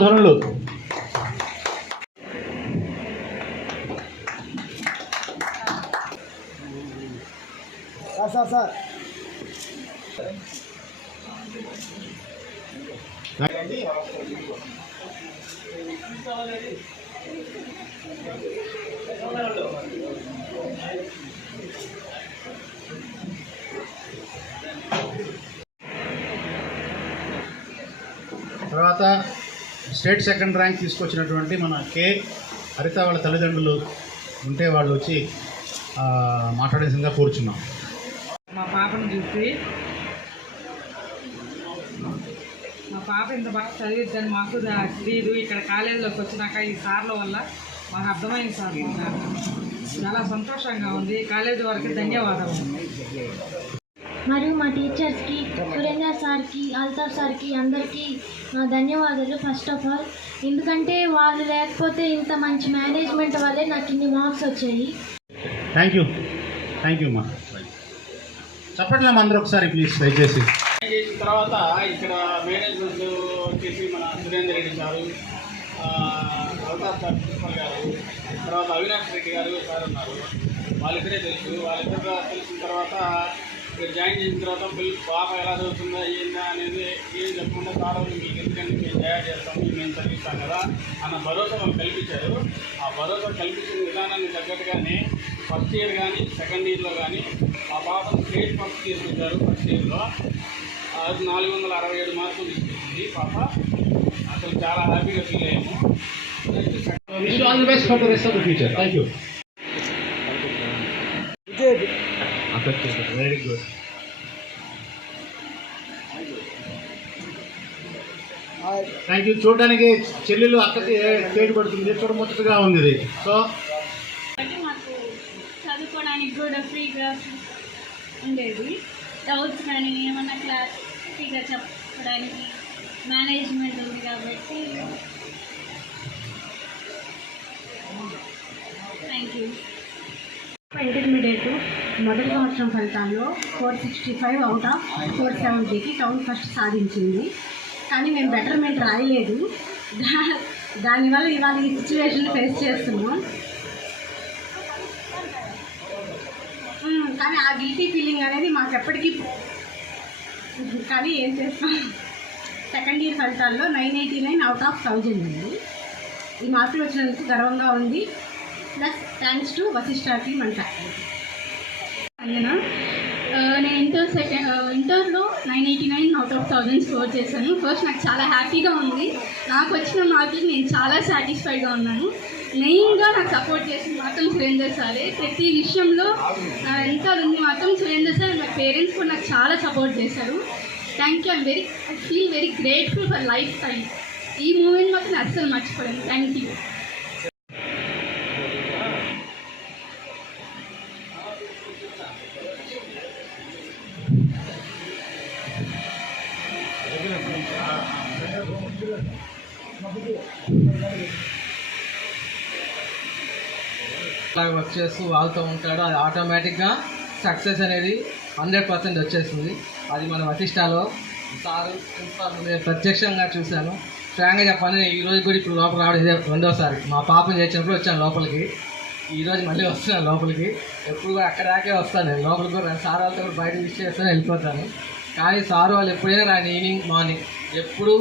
ధనులు sir sir sir తర్వాత state second rank తీసుకొచ్చినటువంటి మన కే హరిత వాళ్ళ తల్లిదండ్రులు ఉంటే వాళ్ళు వచ్చి ఆ, మాట్లాడేసిందిగా కూర్చున్నాం. మా పాపను చూసి మా పాప ఇంత బాగా చదివిద్దని మాకు తెలియదు ఇక్కడ కాలేజీలోకి వచ్చినాక ఈ సార్ల వల్ల మాకు అర్థమైంది సార్. చాలా సంతోషంగా ఉంది. కాలేజీ వారికి ధన్యవాదాలు. మరియు మా టీచర్స్కి సురేంద్ర సార్కి అల్తాఫ్ సార్కి అందరికీ నా ధన్యవాదాలు ఫస్ట్ ఆఫ్ ఆల్ ఎందుకంటే వాళ్ళు లేకపోతే ఇంత మంచి మేనేజ్మెంట్ వల్లే నాకు ఇన్ని మార్క్స్ వచ్చాయి. థ్యాంక్ యూ థ్యాంక్ యూ అమ్మా చెప్పట్లే అందరూ ఒకసారి ప్లీజ్ దయచేసి. చేసిన తర్వాత ఇక్కడ మేనేజ్మెంట్ వచ్చేసి మన సురేందర్ రెడ్డి గారు ఆ, అవతార్ సార్ ప్రిన్సిపల్ గారు తర్వాత అవినాష్ రెడ్డి గారు సార్ ఉన్నారు. వాళ్ళిద్దరే తెలుసు. వాళ్ళిద్దరు తెలిసిన తర్వాత ఇక్కడ జాయిన్ చేసిన తర్వాత పిల్ల పాప ఎలా చదువుతుందా ఏందా అనేది ఏం చెప్పకుండా సార్ మీకు ఎందుకంటే మేము తయారు చేస్తాము మేము చదివిస్తాం కదా అన్న భరోసా వాళ్ళు కల్పించారు. ఆ భరోసా కల్పించిన విధానాన్ని తగ్గట్టుగానే ఫస్ట్ ఇయర్ కానీ సెకండ్ ఇయర్లో కానీ ఆ పాపను స్టేట్ ఫస్ట్ తీసుకొచ్చారు ఫస్ట్ ఇయర్లో. అది నాలుగు వందల అరవై ఏడు మార్కులు తీసుకొచ్చింది పాప. అసలు చాలా హ్యాపీగా ఫీల్ అయ్యాము. Wish all the best for the rest of the future thank you very good thank you చూడడానికి చెల్లెలు అక్కకి చేతి పడుతుంది? చూడముచ్చటగా ఉంది ఇది. సో అంటే మాకు చదువుకోవడానికి కూడా ఫ్రీగా ఉండేది. డౌట్స్ కానీ ఏమన్నా క్లాస్ ఫ్రీగా చెప్పడానికి మేనేజ్మెంట్ ఉంది కాబట్టి. థ్యాంక్ యూ ఇంటర్మీడియట్ మొదటి సంవత్సరం ఫలితాల్లో four sixty five out of four సెవెంటీకి town first సాధించింది. కానీ మేము బెటర్మెంట్ రాయలేదు. దా దానివల్ల ఇవాళ ఈ సిచ్యువేషన్ ఫేస్ చేస్తున్నాం. కానీ ఆ గిల్టీ ఫీలింగ్ అనేది మాకు ఎప్పటికీ కానీ ఏం చేస్తాం? సెకండ్ ఇయర్ ఫలితాల్లో nine eighty nine out of thousand ఉంది. ఈ మార్కులు వచ్చినందుకు గర్వంగా ఉంది. Plus thanks to Vashishta team and faculty Anjana నేను ఇంటర్ సెకండ్ ఇంటర్లో nine eighty nine out of thousand score చేశాను. ఫస్ట్ నాకు చాలా హ్యాపీగా ఉంది. నాకు వచ్చిన మార్కులు నేను చాలా సాటిస్ఫైడ్గా ఉన్నాను. మెయిన్గా నాకు సపోర్ట్ చేసింది మాత్రం సురేందర్ సారే. ప్రతి విషయంలో ఎంత ఉంది మాత్రం సురేందర్ సార్ మా పేరెంట్స్ కూడా నాకు చాలా సపోర్ట్ చేశారు. Thank you I'm very I feel very grateful for lifetime ఈ మూమెంట్ మాత్రం అస్సలు మర్చిపోయాను థ్యాంక్ యూ అలాగ వర్క్ చేస్తూ వాళ్తూ ఉంటాడు అది ఆటోమేటిక్గా సక్సెస్ అనేది హండ్రెడ్ పర్సెంట్ వచ్చేస్తుంది. అది మన వశిష్టాలో సార్ నేను ప్రత్యక్షంగా చూశాను. ఫ్రాంక్గా చెప్పాలి ఈ రోజు కూడా ఇప్పుడు లోపల రావడం ఇదే రెండోసారి. మా పాపను చేసినప్పుడు వచ్చాను లోపలికి. ఈరోజు మళ్ళీ వస్తున్నాను లోపలికి. ఎప్పుడు కూడా అక్కడాకే వస్తాను నేను. లోపలికి కూడా సార్ వాళ్ళతో కూడా బయట విష్ చేస్తాను వెళ్ళిపోతాను. కానీ సార్ వాళ్ళు ఎప్పుడైనా రాని ఈవినింగ్ మార్నింగ్. ఎప్పుడు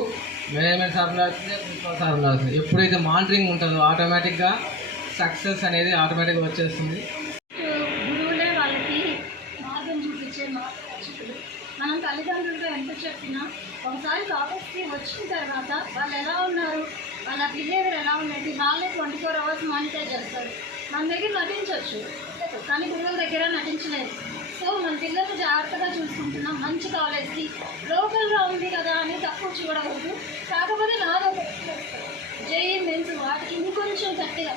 మేనేజ్మెంట్ సార్ ఉండాల్సిందే ప్రిన్సిపల్ సార్ ఉండాల్సింది ఎప్పుడైతే మానిటరింగ్ ఉంటుందో ఆటోమేటిక్గా సక్సెస్ అనేది ఆటోమేటిక్గా వచ్చేస్తుంది. గురువులే వాళ్ళకి మార్గం చూపించే మార్గదర్శకులు మనం తల్లిదండ్రులతో ఎంత చెప్పినా ఒకసారి కాలేజ్కి వచ్చిన తర్వాత వాళ్ళు ఎలా ఉన్నారు వాళ్ళ బిహేవియర్ ఎలా ఉండేది వాళ్ళే ట్వంటీ ఫోర్ అవర్స్ మానిటర్ చేస్తారు. మన దగ్గర నటించవచ్చు కానీ గురువుల దగ్గర నటించలేదు. సో మన పిల్లలు జాగ్రత్తగా చూసుకుంటున్నాం. మంచి కాలేజ్కి లోకల్గా ఉంది కదా అని తక్కువ చూడకూడదు. కాకపోతే నాదో జేఈ మెన్స్ వాటికి ఇంకొంచెం గట్టిగా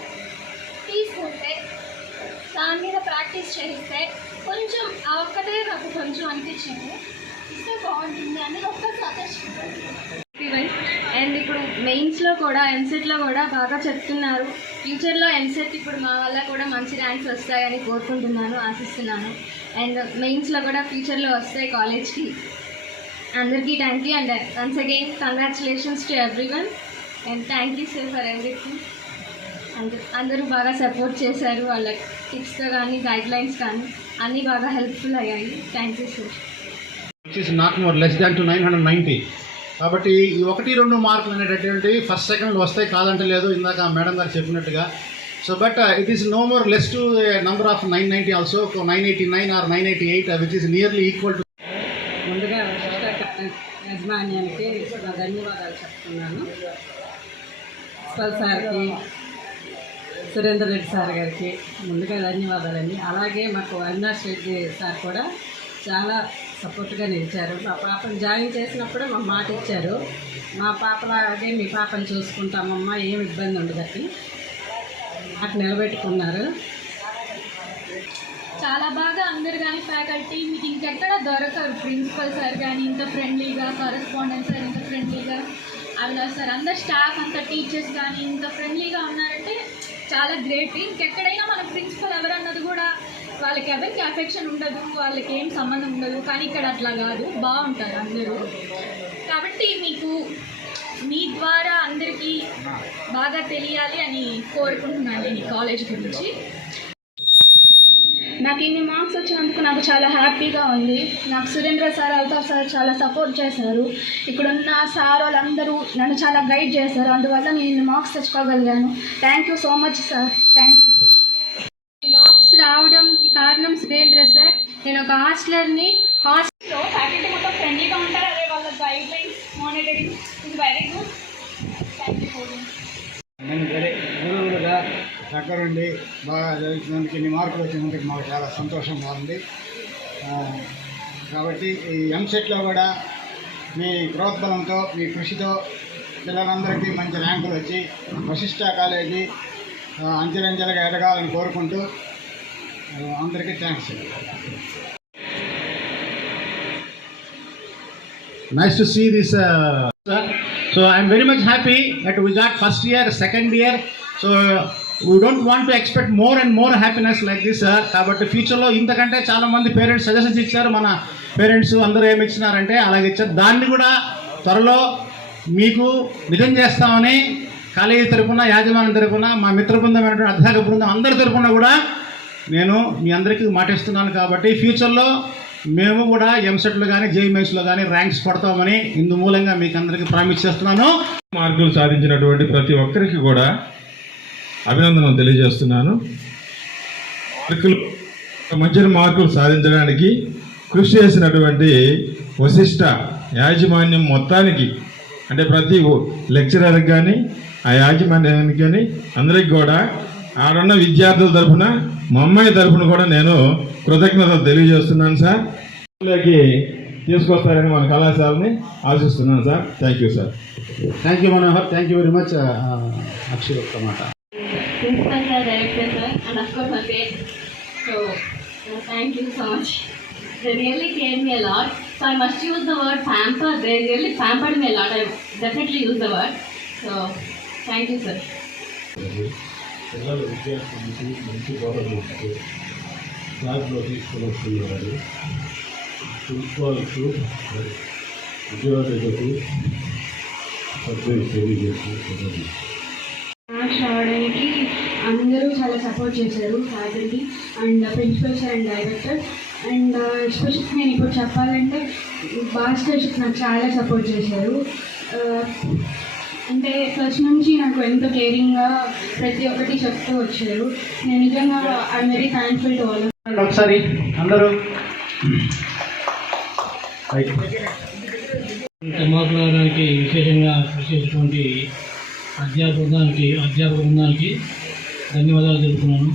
తీసుకుంటే దాని మీద ప్రాక్టీస్ చేయిస్తే కొంచెం ఆ ఒక్కటే నాకు కొంచెం అనిపించింది. ఇస్తే బాగుంటుంది అనేది ఒక్క సజెషన్ మెయిన్స్లో కూడా ఎంసెట్లో కూడా బాగా చెప్తున్నారు. ఫ్యూచర్లో ఎంసెట్ ఇప్పుడు మా వల్ల కూడా మంచి ర్యాంక్స్ వస్తాయని కోరుకుంటున్నాను ఆశిస్తున్నాను. అండ్ మెయిన్స్లో కూడా ఫ్యూచర్లో వస్తాయి కాలేజ్కి అందరికీ thank you and once again congratulations to everyone and thank you sir for everything అందరూ అందరూ బాగా సపోర్ట్ చేశారు వాళ్ళ టిప్స్తో కానీ గైడ్ లైన్స్ కానీ అన్నీ బాగా హెల్ప్ఫుల్ అయ్యాయి. Thank you sir not more less than to nine hundred ninety కాబట్టి ఈ ఒకటి రెండు మార్కులు అనేటటువంటివి ఫస్ట్ సెకండ్ వస్తాయి కాదంటే లేదు. ఇందాక మేడం గారు చెప్పినట్టుగా. So but it is no more less to number of nine ninety also nine eighty nine or nine eighty eight which is nearly equal to ముందుగా విశిష్ట యాజమాన్యానికి నా ధన్యవాదాలు చెప్తున్నాను. సార్ సార్కి సురేందర్ రెడ్డి సార్ గారికి ముందుగా ధన్యవాదాలండి. అలాగే మాకు అవినాష్ రెడ్డి సార్ కూడా చాలా సపోర్ట్గా నిలిచారు. మా పాపను జాయిన్ చేసినప్పుడు మా మాట ఇచ్చారు. మా పాపలాగే మీ పాపను చూసుకుంటామమ్మా ఏం ఇబ్బంది ఉండదని నాకు నిలబెట్టుకున్నారు. చాలా బాగా అందరు కానీ ఫ్యాకల్టీ మీకు ఇంకెక్కడ దొరకరు. ప్రిన్సిపల్ సార్ కానీ ఇంత ఫ్రెండ్లీగా కరెస్పాండెంట్ సార్ ఇంత ఫ్రెండ్లీగా అలా సార్. అందరు స్టాఫ్ అంత టీచర్స్ కానీ ఇంత ఫ్రెండ్లీగా ఉన్నారంటే చాలా గ్రేట్ ఇంకెక్కడైనా మన ప్రిన్సిపల్ ఎవరన్నది కూడా వాళ్ళకి ఎవరికి అఫెక్షన్ ఉండదు వాళ్ళకి ఏం సంబంధం ఉండదు కానీ ఇక్కడ అట్లా కాదు. బాగుంటారు అందరూ. కాబట్టి మీకు మీ ద్వారా అందరికీ బాగా తెలియాలి అని కోరుకుంటున్నాను ఈ కాలేజ్ గురించి. నాకు ఇన్ని మార్క్స్ వచ్చినందుకు నాకు చాలా హ్యాపీగా ఉంది. నాకు సురేంద్ర సార్ అల్తాఫ్ సార్ చాలా సపోర్ట్ చేశారు. ఇక్కడున్న సార్ వాళ్ళందరూ నన్ను చాలా గైడ్ చేశారు. అందువల్ల నేను ఇన్ని marks తెచ్చుకోగలిగాను. Thank you so much sir thank you marks రావడం కారణం సురేంద్ర సార్. నేను ఒక హాస్టలర్ని హాస్టల్లో ఫ్యాకల్టీ మొత్తం ఫ్రెండ్లీగా ఉంటారు. అదే వాళ్ళ guidelines monitoring is very good నేను వెరీ గురువులుగా దగ్గరుండి బాగా చదువుతున్నందుకు ఇన్ని మార్కులు వచ్చినందుకు మాకు చాలా సంతోషంగా ఉంది. కాబట్టి ఈ ఎంసెట్లో కూడా మీ ప్రోత్బలంతో మీ కృషితో పిల్లలందరికీ మంచి ర్యాంకులు వచ్చి వశిష్ట కాలేజీ అంచెలంచెలుగా ఎదగాలని కోరుకుంటూ అందరికీ thanks Nice to see this. Uh, sir. so I'm very much happy that we got first year, second year. So uh, we don't want to expect more and more happiness like this. కాబట్టి ఫ్యూచర్లో ఇంతకంటే చాలా మంది parents suggestions ఇచ్చారు మన parents అందరూ ఏమి ఇచ్చినారంటే అలాగే ఇచ్చారు దాన్ని కూడా త్వరలో మీకు నిజం చేస్తామని కాలేజీ తరపున యాజమాన్యం తరపున మా మిత్ర బృందం అధ్యాపక బృందం అందరి తరపున కూడా నేను మీ అందరికీ మాటిస్తున్నాను కాబట్టి ఫ్యూచర్లో మేము కూడా ఎంసెట్లో కానీ జేఈమెన్స్లో కానీ ర్యాంక్స్ పడతామని ఇందు మూలంగా మీకు అందరికీ ప్రామిస్ చేస్తున్నాను. మార్కులు సాధించినటువంటి ప్రతి ఒక్కరికి కూడా అభినందనలు తెలియజేస్తున్నాను. మార్కులు మంచి మార్కులు సాధించడానికి కృషి చేసినటువంటి వశిష్ట యాజమాన్యం మొత్తానికి అంటే ప్రతి లెక్చరర్కి కానీ ఆ యాజమాన్యానికి కానీ అందరికి కూడా ఆడున్న విద్యార్థుల తరఫున మా అమ్మాయి తరఫున కూడా నేను కృతజ్ఞతలు తెలియజేస్తున్నాను సార్లోకి తీసుకొస్తారని మన కళాశాలని ఆశిస్తున్నాను sir thank you sir thank you Manohar thank you very much Akshay ఒక్క మాట uh, thank you. They really cared me a lot. So I must use the word pamper. They really pampered me a lot. I definitely use the word. So, thank you sir. పిల్లల విద్యార్థులకి మంచి బోధన ఇస్తూ క్లాస్లో తీసుకుని వస్తున్నారని ప్రిన్సిపాల్కు మరి విద్యార్థులకు సభ్యులు తెలియజేస్తున్నారు రావడానికి అందరూ చాలా సపోర్ట్ చేశారు faculty and principal sir and director and especially నేను ఇప్పుడు చెప్పాలంటే భాస్కర్ నాకు చాలా సపోర్ట్ చేశారు. Uh, అంటే ఫస్ట్ నుంచి నాకు ఎంతో కేరింగ్గా ప్రతి ఒక్కటి చెప్తూ వచ్చారు. నేను నిజంగా I'm very thankful to all ఒకసారి అందరూ. మాట్లాడడానికి విశేషంగా కృషి చేసినటువంటి అధ్యాపక బృందానికి అధ్యాపక బృందానికి ధన్యవాదాలు తెలుపుతున్నాను.